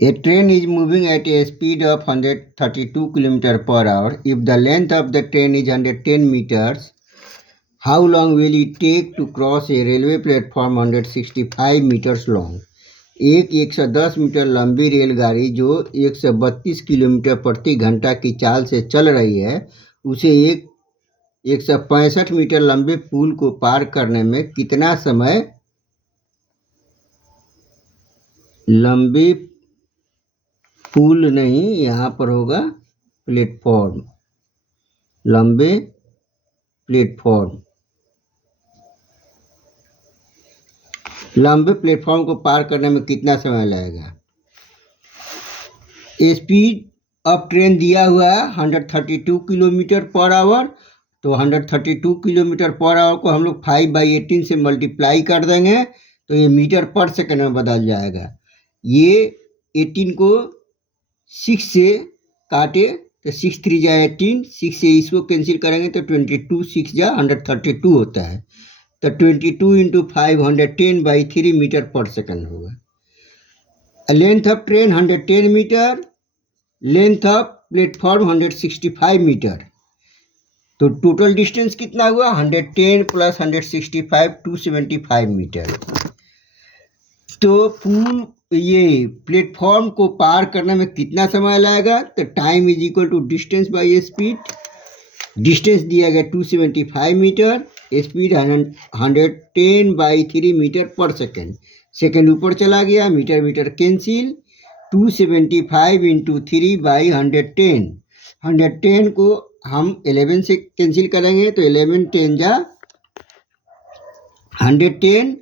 A train is moving at a speed of 132 km per hour. If the length of the train is 110 meters, how long will it take to cross a railway platform 165 meters long? एक 110 metre लंबी रेलगाड़ी जो 132 kilometre प्रति घंटा की चाल से चल रही है, उसे एक 165 मीटर लंबे पुल को पार करने में कितना समय लंबे पुल नहीं, यहाँ पर होगा प्लेटफॉर्म, लंबे प्लेटफॉर्म, लंबे प्लेटफॉर्म को पार करने में कितना समय लगेगा। स्पीड ऑफ ट्रेन दिया हुआ है 132 किलोमीटर पर आवर, तो 132 किलोमीटर पर आवर को हम लोग 5/18 से मल्टीप्लाई कर देंगे तो ये मीटर पर सेकंड में बदल जाएगा। ये 18 को 6 से काटे तो 6 3 जा 18, 6 से इसको कैंसिल करेंगे तो 22, 6 जा 132 होता है, तो 22 इंटू 5 110/3 मीटर पर सेकंड होगा। Length of train 110 meter, length of platform 165 meter, तो टोटल डिस्टेंस कितना हुआ 110 प्लस 165 275 मीटर। तो पुल ये प्लेटफॉर्म को पार करने में कितना समय लगेगा, तो time is equal to distance by speed. Distance दिया गया 275 मीटर, स्पीड 110/3 मीटर पर सेकेंड, सेकेंड ऊपर चला गया, मीटर मीटर कैंसिल, 275 इंटू 3/110, 110 को हम 11 से कैंसिल करेंगे तो 11 10 जा 110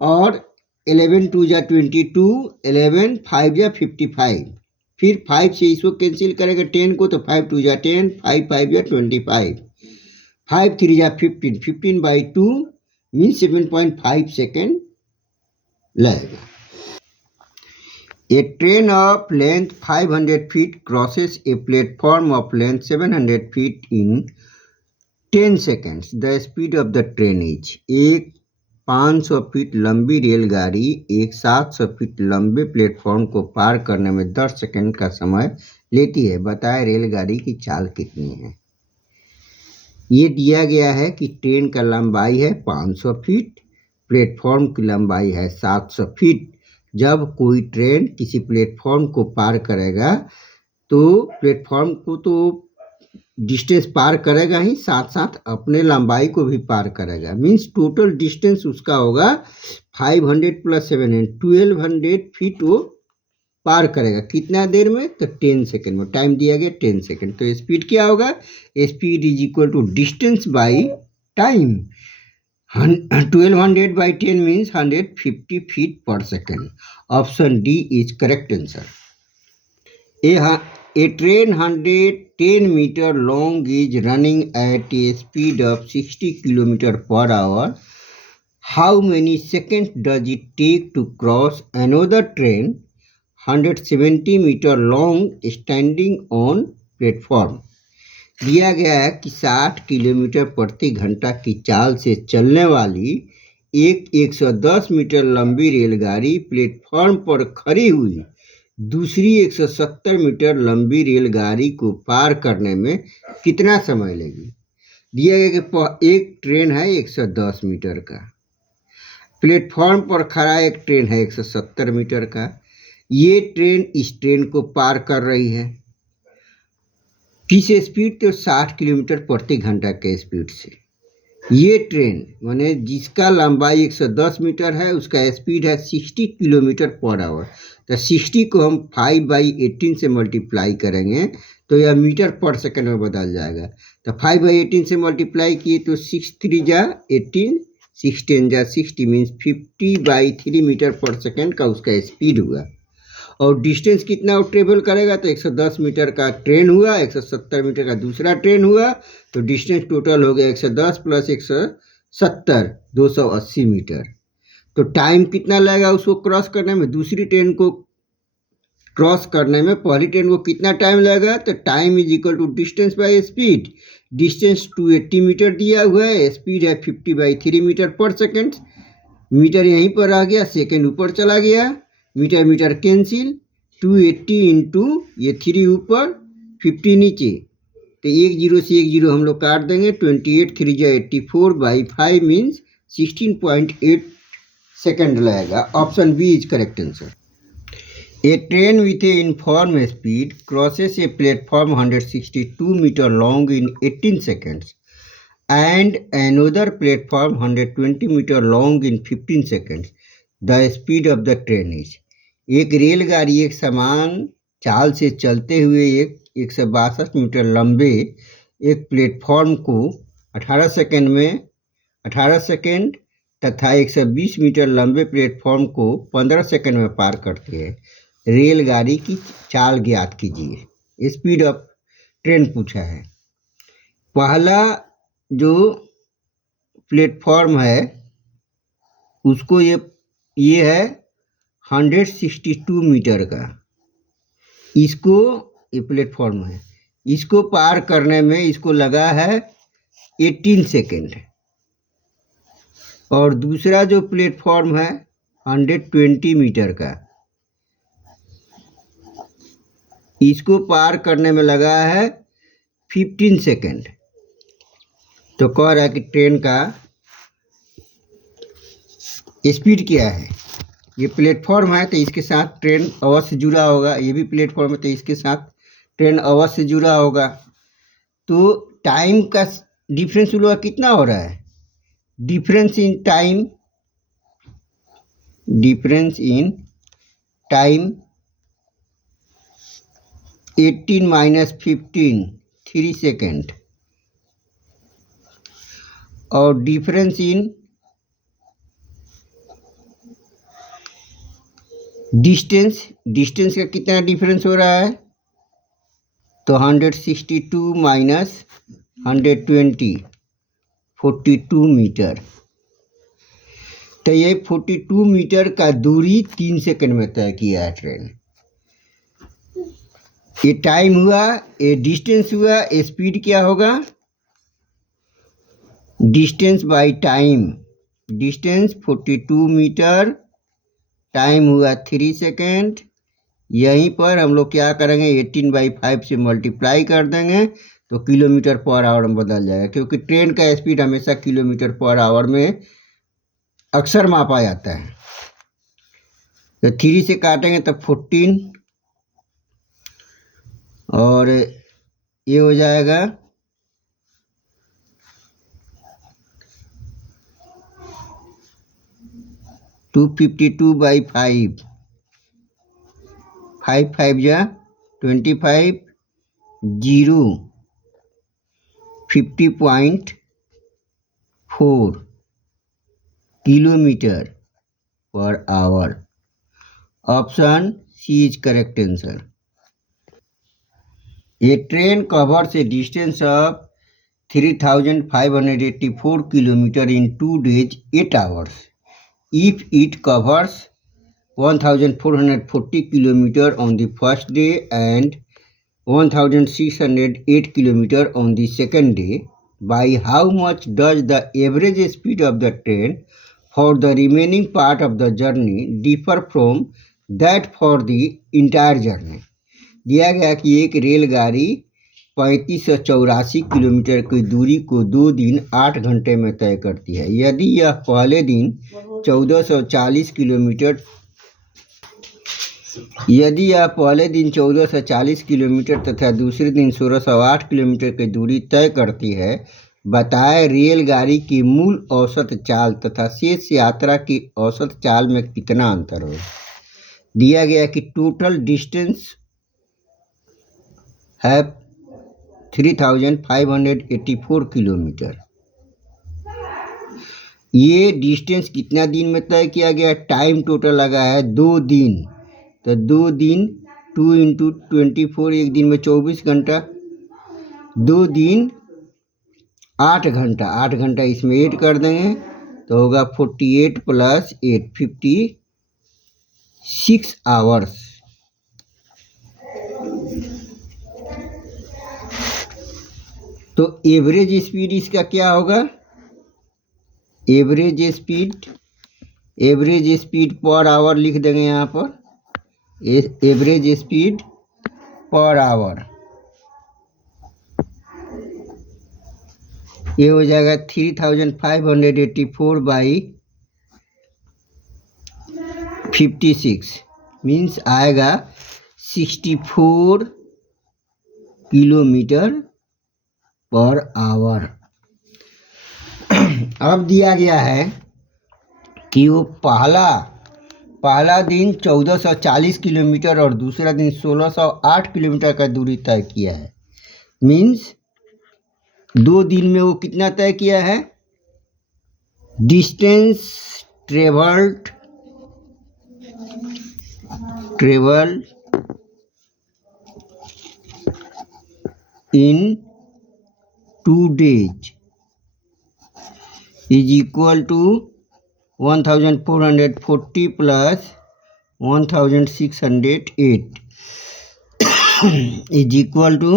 और 11 2 जा 22, 11 5 जा 55, फिर 5 से इसको कैंसिल करेंगे 10 को तो 5 2 जा 10, 5 5 जा 25, 5 3 जा 15, 15/2 मीन 7.5 सेकेंड लगेगा। A train of length 500 feet crosses a platform of length 700 feet in 10 seconds. The speed of the train is। एक 500 फीट लंबी रेलगाड़ी एक 700 फीट लंबे प्लेटफॉर्म को पार करने में 10 सेकंड का समय लेती है। बताएं रेलगाड़ी की चाल कितनी है। ये दिया गया है कि ट्रेन का लंबाई है 500 फीट, प्लेटफॉर्म की लंबाई है 700 फीट। जब कोई ट्रेन किसी प्लेटफॉर्म को पार करेगा तो प्लेटफॉर्म को तो डिस्टेंस पार करेगा ही, साथ साथ अपने लंबाई को भी पार करेगा। मींस टोटल डिस्टेंस उसका होगा 500 प्लस 700 1200 फीट वो पार करेगा। कितना देर में, तो 10 सेकेंड में। टाइम दिया गया 10 सेकेंड। तो स्पीड क्या होगा, speed is equal to distance by time. 1200/10 means 150 feet per second. Option D is correct answer. A train 110 meter long is running at a speed of 60 km per hour. How many seconds does it take to cross another train 170 meter long standing on platform? दिया गया है कि 60 kilometre प्रति घंटा की चाल से चलने वाली एक 110 मीटर लंबी रेलगाड़ी प्लेटफॉर्म पर खड़ी हुई दूसरी 170 मीटर लंबी रेलगाड़ी को पार करने में कितना समय लेगी। दिया गया कि एक ट्रेन है 110 मीटर का, प्लेटफॉर्म पर खड़ा एक ट्रेन है 170 मीटर का। ये ट्रेन इस ट्रेन को पार कर रही है किस स्पीड, तो 60 किलोमीटर प्रति घंटा के स्पीड से। ये ट्रेन माने जिसका लंबाई 110 मीटर है उसका स्पीड है 60 किलोमीटर पर आवर, तो 60 को हम 5/18 से मल्टीप्लाई करेंगे तो यह मीटर पर सेकंड में बदल जाएगा। तो 5/18 से मल्टीप्लाई किए तो 6 3 जा 18, 6 10 जा 60 मीन्स 50/3 मीटर पर सेकंड का उसका स्पीड हुआ। और डिस्टेंस कितना वो ट्रेवल करेगा, तो 110 मीटर का ट्रेन हुआ, 170 मीटर का दूसरा ट्रेन हुआ, तो डिस्टेंस टोटल हो गया 110 प्लस 170 280 मीटर। तो टाइम कितना लगेगा उसको क्रॉस करने में, दूसरी ट्रेन को क्रॉस करने में पहली ट्रेन को कितना टाइम लगेगा, तो time is equal to distance by speed. Distance 280 meter दिया हुआ है, स्पीड है 50/3 मीटर पर सेकेंड। मीटर यहीं पर रह गया, सेकेंड ऊपर चला गया, मीटर मीटर कैंसिल, 280 इंटू ये 3 ऊपर 50 नीचे, तो 1 0 से 1 0 हम लोग काट देंगे। 28 3 जा 84 बाई 5 मीन्स 16.8 सेकेंड लगेगा। Option B is correct answer. A train with a uniform speed crosses a platform 162 meter long in 18 seconds and another platform 120 meter long in 15 seconds. The speed of the train is। एक रेलगाड़ी एक समान चाल से चलते हुए एक 162 metre लंबे एक प्लेटफॉर्म को 18 सेकंड तथा 120 मीटर लंबे प्लेटफॉर्म को 15 सेकंड में पार करती है। रेलगाड़ी की चाल ज्ञात कीजिए। स्पीड ऑफ ट्रेन पूछा है। पहला जो प्लेटफॉर्म है उसको ये है 162 मीटर का, इसको ये प्लेटफॉर्म है, इसको पार करने में इसको लगा है 18 सेकेंड। और दूसरा जो प्लेटफॉर्म है 120 मीटर का, इसको पार करने में लगा है 15 सेकेंड। तो कह रहा है कि ट्रेन का स्पीड क्या है। ये प्लेटफॉर्म है तो इसके साथ ट्रेन अवश्य जुड़ा होगा, ये भी प्लेटफॉर्म है तो इसके साथ ट्रेन अवश्य जुड़ा होगा। तो टाइम का डिफरेंस हुआ कितना हो रहा है? Difference in time 18 minus 15 3 second, और डिफरेंस इन डिस्टेंस का कितना डिफरेंस हो रहा है? तो 162 माइनस 120 42 मीटर। तो ये 42 मीटर का दूरी 3 सेकंड में तय किया है ट्रेन। ये टाइम हुआ, ये डिस्टेंस हुआ, स्पीड क्या होगा? Distance by time. Distance 42 meter, time हुआ 3 सेकेंड। यहीं पर हम लोग क्या करेंगे, 18/5 से मल्टीप्लाई कर देंगे तो किलोमीटर पर आवर में बदल जाएगा, क्योंकि ट्रेन का स्पीड हमेशा किलोमीटर पर आवर में अक्सर मापा जाता है। तो 3 से काटेंगे तो 14, और ये हो जाएगा 252/5, 5 5 जा 25, 0 50.4 किलोमीटर पर hour. Option C is correct answer. A train covers a distance of 3,584 km in 2 days 8 hours. If it covers 1,440 km on the first day and 1,608 km on the second day, by how much does the average speed of the train for the remaining part of the journey differ from that for the entire journey? दिया गया कि एक रेलगाड़ी 3584 kilometre की दूरी को 2 दिन 8 घंटे में तय करती है। यदि यह पहले दिन 1440 किलोमीटर तथा दूसरे दिन 1608 किलोमीटर की दूरी तय करती है, बताएं रेलगाड़ी की मूल औसत चाल तथा शेष यात्रा की औसत चाल में कितना अंतर हो। दिया गया कि टोटल डिस्टेंस है 3,584 किलोमीटर। ये डिस्टेंस कितना दिन में तय किया गया? टाइम टोटल लगा है 2 दिन, तो 2 दिन 2 × 24, एक दिन में 24 घंटा, 2 दिन 8 घंटा, 8 घंटा इसमें ऐड कर देंगे तो होगा 48 + 8 56 आवर्स। तो एवरेज स्पीड इसका क्या होगा? एवरेज स्पीड पर आवर लिख देंगे यहाँ पर। एवरेज स्पीड पर आवर, ये हो जाएगा 3584 बाई 56 मीन्स आएगा 64 किलोमीटर पर आवर। अब दिया गया है कि वो पहला दिन 1440 किलोमीटर और दूसरा दिन 1608 किलोमीटर का दूरी तय किया है। मीन्स 2 दिन में वो कितना तय किया है? Distance travelled in 2 days is equal to 1440 plus 1608 is equal to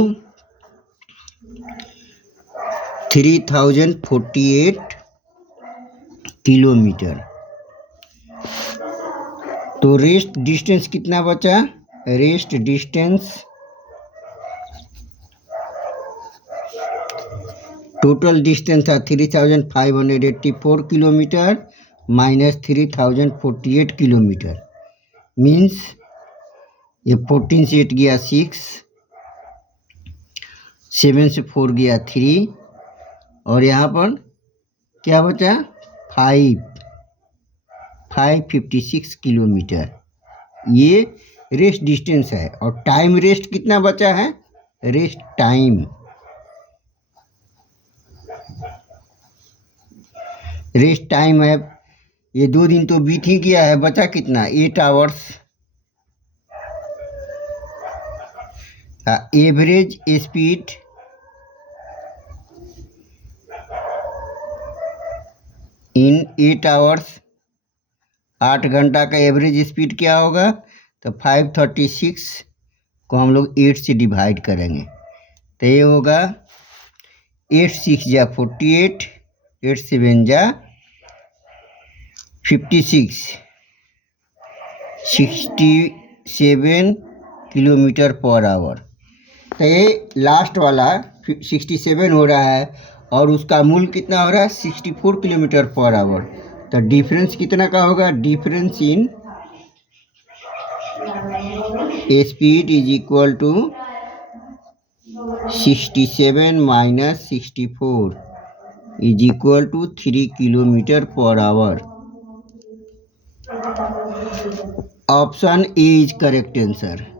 3048 kilometre. तो रेस्ट डिस्टेंस कितना बचा? रेस्ट डिस्टेंस टोटल डिस्टेंस था 3584 किलोमीटर माइनस 3048 किलोमीटर मीन्स ये 14 से 8 गया 6, 7 से 4 गया 3 और यहाँ पर क्या बचा? 556 किलोमीटर। ये रेस्ट डिस्टेंस है। और टाइम रेस्ट कितना बचा है? रेस्ट टाइम है, ये 2 दिन तो बीत ही गया है, बचा कितना? 8 hours. Average speed in 8 hours, 8 घंटा का एवरेज स्पीड क्या होगा? तो 536 को हम लोग 8 से डिवाइड करेंगे तो ये होगा 8 6 जा 48, 8 7 जा 56, 67 किलोमीटर पर आवर। तो ये लास्ट वाला 67 हो रहा है और उसका मूल कितना हो रहा है? 64 किलोमीटर पर आवर। तो डिफरेंस कितना का होगा? Difference in speed is equal to 67 minus 64 is equal to 3 kilometer पर hour. Option A is correct answer.